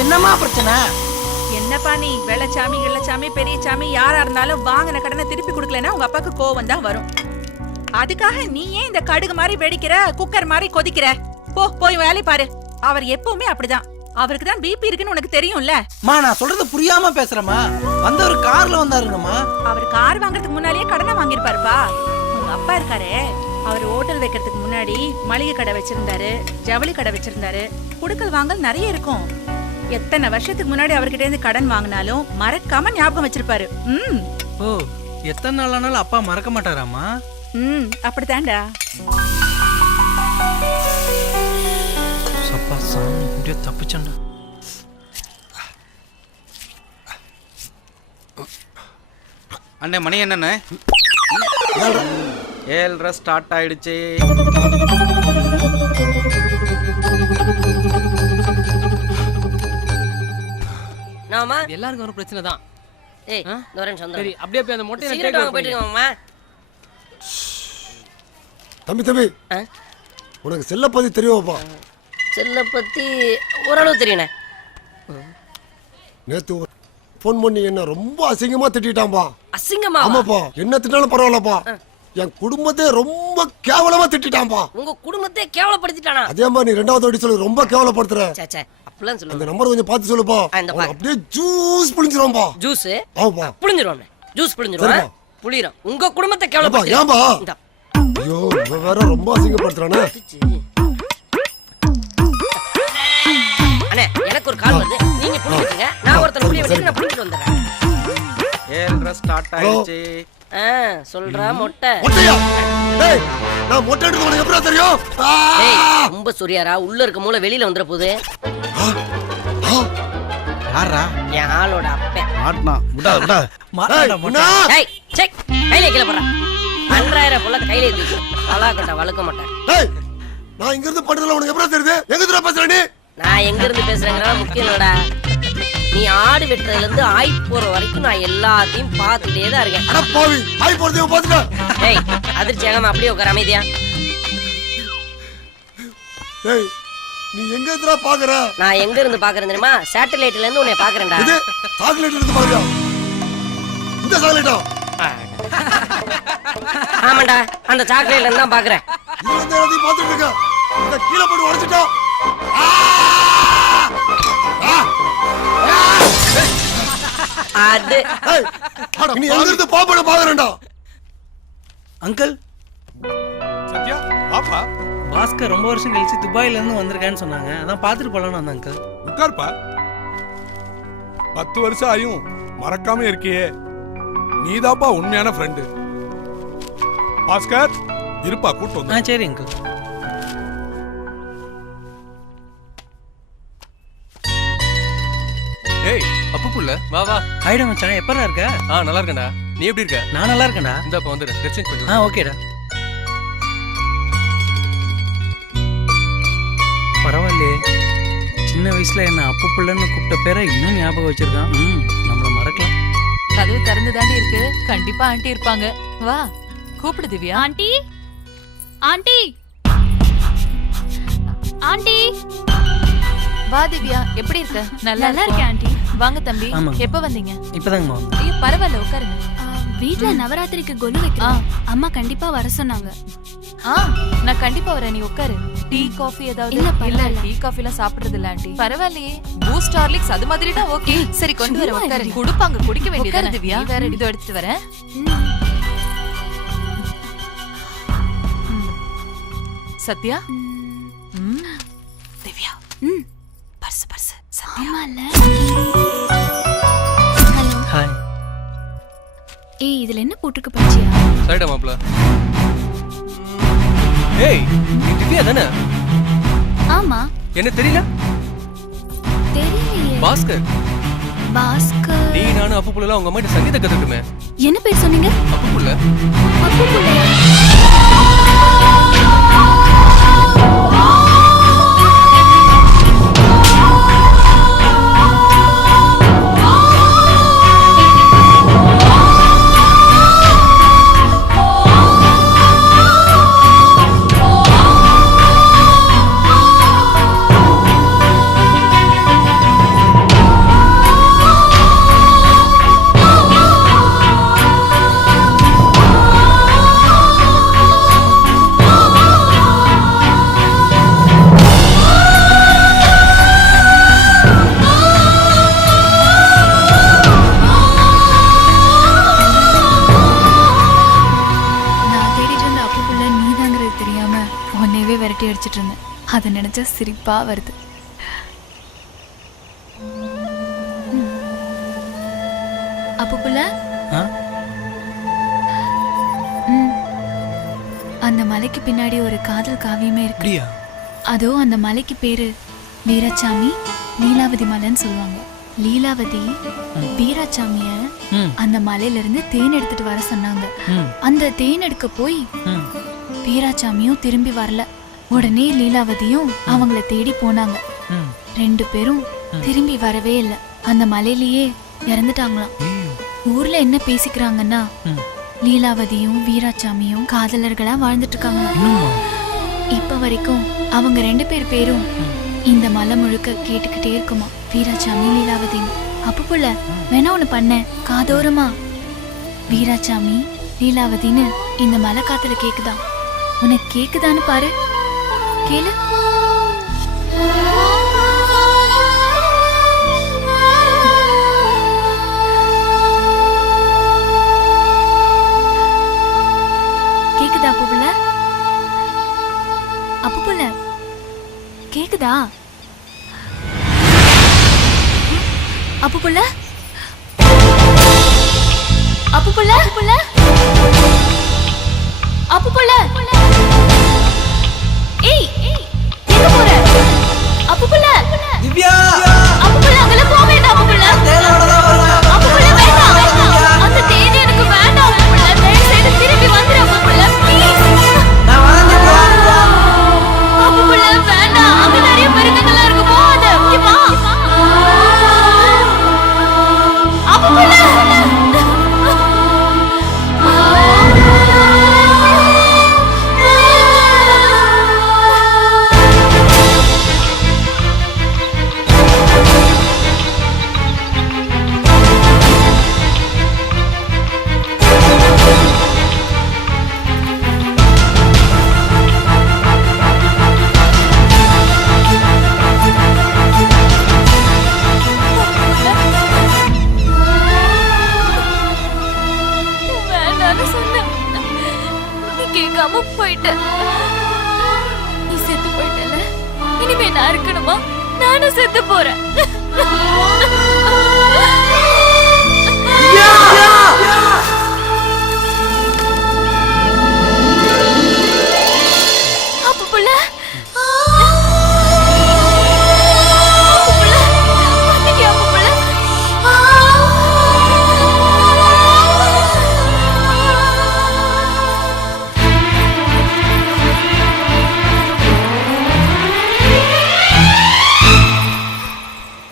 என்னம்மா பிரச்சனை? என்னப்பா நீ வெள்ளச்சாமி கிள்ளச்சாமி பெரியச்சாமி யாரா இருந்தாலும் வாங்கின கடனை திருப்பி கொடுக்கலன்னா உங்க அப்பாக்கு கோவம் தான் வரும். அதுக்காக நீ ஏன் இந்த கடுகு மாதிரி வெடிக்கிற குக்கர் மாதிரி கொதிக்கிற? போ போய் வேலை பாரு. அவர் எப்பவுமே அப்படிதான். அவருக்கு தான் பிபி இருக்குன்னு உனக்கு தெரியும்ல? மா நான் சொல்றது புரியாம பேசுறேம்மா. வந்தவர் கார்ல வந்தாருங்கம்மா. அவர் கார் வாங்குறதுக்கு முன்னாலேயே கடனை வாங்கியிருப்பாருப்பா. உங்க அப்பா இருக்காரே. அவர் ஹோட்டல் வைக்கிறதுக்கு முன்னாடி மளிகை கடை வச்சிருந்தாரு ஜவுளி கடை வச்சிருந்தாரு. குடுக்கல் வாங்கல் நிறைய இருக்கும். எத்தனை வருஷத்துக்கு முன்னாடி அவர்கிட்ட இருந்து கடன் வாங்கினாலும் மறக்காம ஞாபகம் வச்சிருப்பாரு. ம். ஓ எத்தனை நாள் ஆனாலும் அப்பா மறக்க மாட்டாராம்மா? ம் அப்படித்தான்டா. சப்பா சாமி இப்படியே தப்பிச்சண்டா அண்ணே மணி என்னண்ணே? ஏழ்ரை ஸ்டார்ட் ஆயிடுச்சு. நாமா? எல்லாருக்கும் ஒரு பிரச்சனை தான். ஏய்? இந்த ஒரு நிமிஷம் சரி. அப்படியே போய் அந்த மொட்டையை சிகரெட் வாங்க போயிட்டு மாமா தம்பி தம்பி. ஆ? உனக்கு செல்ல பத்தி தெரியுமாப்பா செல்லை பத்தி ஓரளவு தெரியணே நேத்து ஃபோன் பண்ணி என்ன ரொம்ப அசிங்கமா திட்டான்பா அசிங்கமா ஆமாப்பா. என்ன திட்டாலும் பரவாயில்லப்பா. என் குடும்பத்தை ரொம்ப கேவலமா திட்டான்பா உங்க குடும்பத்தை கேவலப்படுத்திட்டானா? அதே மாதிரி நீ ரெண்டாவது வாட்டி சொல்லி ரொம்ப கேவலப்படுத்துற. அப்படிலாம் அந்த சொல்லுங்க நம்பர் கொஞ்சம் பார்த்து சொல்லுப்பா. அப்படியே ஜூஸ் புளிஞ்சிருவான்பா ஜூஸ் ஆமாப்பா. புளிஞ்சிருவானே ஜூஸ் புளிஞ்சிருவான் சரிப்பா. புளியிரும் உங்க குடும்பத்தை கேவலப்படுத்தி ஏன்பா. ஐயோ வேற ரொம்ப அசிங்கப்படுத்துறானே. அண்ணே எனக்கு ஒரு கால் வருது. நீங்க புளிஞ்சுங்க நான் ஒருத்தர் புளிய வச்சு நான் புளிஞ்சிட்டு வந்துடுறேன். ஏழ்ரை ஸ்டார்ட் ஆயிடுச்சு. ஆ சொல்றா மொட்டை. மொட்டையா? டேய் நான் மொட்டை எடுத்து உனக்கு எப்படா தெரியும்? ரொம்ப சொரியாரா? உள்ள இருக்க மூளை வெளியில வந்துற போகுது. ஆ! யாரா என் ஆளோட அப்பன் மாட்டினா. விடாது ஏய், மாட்டாடா என்ன? ஏய் செக். கையில கீழே போடுறா. பன்றாயிரம் போல கையில தூக்கி. பலாக்கட்டை வளர்க்க மாட்டேன். டேய் நான் இங்க இருந்து உனக்கு எப்படா தெரியுது? எங்க தெரியா பேசுற நீ? நான் எங்க இருந்து பேசுறேங்கிறத முக்கியம் இல்லடா. நீ ஆடு வெட்டுறதுல இருந்து ஆய் போற வரைக்கும் நான் எல்லாத்தையும் பார்த்துட்டே தான் இருக்கேன். அட பாவி ஆய் போறதையும் பாத்துக்க. ஏய் அதிர்ச்சி ஆகாம அப்படியே உட்கார அமைதியா. டேய் நீ எங்க இருந்துடா பாக்குற? நான் எங்க இருந்து பாக்குறேன் தெரியுமா? சேட்டலைட்ல இருந்து உன்னை பாக்குறேன்டா. இது சாக்லேட் இருந்து பாக்குறியா? இந்த சாக்லேட்டா ஆமாண்டா அந்த சாக்லேட்ல இருந்து தான் பாக்குறேன். இது வந்து எல்லாத்தையும் பாத்துட்டு இருக்க. இந்த கீழே போட்டு உடைச்சிட்டா. அது. நீ எங்க இருந்து பாப்பட பாக்குறேன்டா அங்கிள். சத்யா பாப்பா பாஸ்கர் ரொம்ப வருஷம் கழிச்சு துபாயில இருந்து வந்திருக்கான்னு சொன்னாங்க. அதான் பாத்துட்டு போலான்னு வந்தேன் அங்கிள். உட்கார்ப்பா. பத்து வருஷம் ஆயும் மறக்காம இருக்கியே. நீதாப்பா உண்மையான ஃப்ரெண்டு பாஸ்கர் இருப்பா கூட்டு ஆ வந்து சரி அங்கிள். புள்ள வா வா. ஆயிடா மச்சான் எப்பரா இருக்க? ஆ நல்லா இருக்கேன்டா. நீ எப்படி இருக்க? நான் நல்லா இருக்கேன்டா. இந்த அப்ப வந்துடு. ட்ரெஸ் சேஞ்ச் பண்ணி ஆ ஓகேடா. பரவாயில்லையே. சின்ன வயசுல என்ன அப்பு புள்ளன்னு கூப்பிட்ட பேரை இன்னும் ஞாபகம் வச்சிருக்கான். ம் நம்மள மறக்கலாம். கதவு திறந்து தாண்டி இருக்கு? கண்டிப்பா ஆண்டி இருப்பாங்க. வா கூப்பிடு திவ்யா. ஆண்டி? ஆண்டி? ஆண்டி? வா திவ்யா எப்படி இருக்க? நல்லா நல்லா இருக்கேன் ஆண்டி. வாங்க தம்பி. எப்ப வந்தீங்க? இப்பதாங்கம்மா வந்தேன். ஐயோ பரவாயில்ல உட்காருங்க. வீட்ல நவராத்திரிக்கு கொலு வைக்கிறோம். அம்மா கண்டிப்பா வர சொன்னாங்க. ஆ நான் கண்டிப்பா வரேன். நீ உட்காரு. டீ காஃபி ஏதாவது? இல்ல, இல்ல பரவாயில்ல. டீ காஃபி எல்லாம் சாப்பிடுறது இல்ல ஆண்டி. பரவாயில்லையே. பூஸ்ட் ஹார்லிக்ஸ் அது மாதிரி தான் ஓகே. சரி கொண்டு வர சும்மா உட்காரு. இருடி. குடுப்பாங்க குடிக்க வேண்டியது உட்காரு, திவ்யா. திவ்யா. வேற இது எடுத்துட்டு வரேன் ம். சத்யா? ம். ம். திவ்யா? ம். பர்ஸ் ஆமால. ஹலோ ஹாய் ஏய் இதுல என்ன போட்டிருக்கு படிச்சியா சரிடா மாப்ள. ஏய் நீ திவ்யா தானே? ஆமா. என்ன தெரியல? தெரியலையே. பாஸ்கர். பாஸ்கர். நீ நானும் அப்பு புள்ள உங்க அம்மா சங்கீத கத்துக்கிட்டுமே. என்ன பேர் சொன்னீங்க? அப்பு புள்ள அதை நினைச்சா சிரிப்பா வருது. அப்போ புள்ள. அந்த மலைக்கு பின்னாடி ஒரு காதல் காவியமே இருக்கு. அதோ அந்த மலைக்கு பேரு வீராசாமி லீலாவதி மலைன்னு சொல்லுவாங்க. லீலாவதி வீராசாமிய அந்த மலையில இருந்து தேன் எடுத்துட்டு வர சொன்னாங்க. அந்த தேன் எடுக்க போய் வீராசாமியும் திரும்பி வரல. உடனே லீலாவதியும் அவங்கள தேடி போனாங்க. ரெண்டு பேரும் திரும்பி வரவே இல்ல. அந்த மலையிலேயே இறந்துட்டாங்களாம். ஊர்ல என்ன பேசிக்கிறாங்கன்னா. லீலாவதியும் வீராசாமியும் காதலர்களா வாழ்ந்துட்டு இருக்காங்களாம் இன்னுமா இப்ப வரைக்கும் அவங்க ரெண்டு பேர் பேரும் இந்த மலை முழுக்க கேட்டுக்கிட்டே இருக்குமா. வீராசாமி லீலாவதின்னு அப்ப புள்ள வேணா ஒண்ணு பண்ண. காதோரமா. வீராசாமி லீலாவதின்னு இந்த மலை காத்துல கேக்குதா உனக்கு கேக்குதான்னு பாரு. கேளு. கேக்குதா அப்பு புள்ள? அப்பு புள்ள கேக்குதா? அப்பு புள்ள? அப்பு புள்ள? அப்பு புள்ள? அப்பு புள்ள? ஏய் எங்க போற? அப்பு புள்ள. திவ்யா. அப்பு புள்ள அங்கல போக நானும் செத்து போறேன்.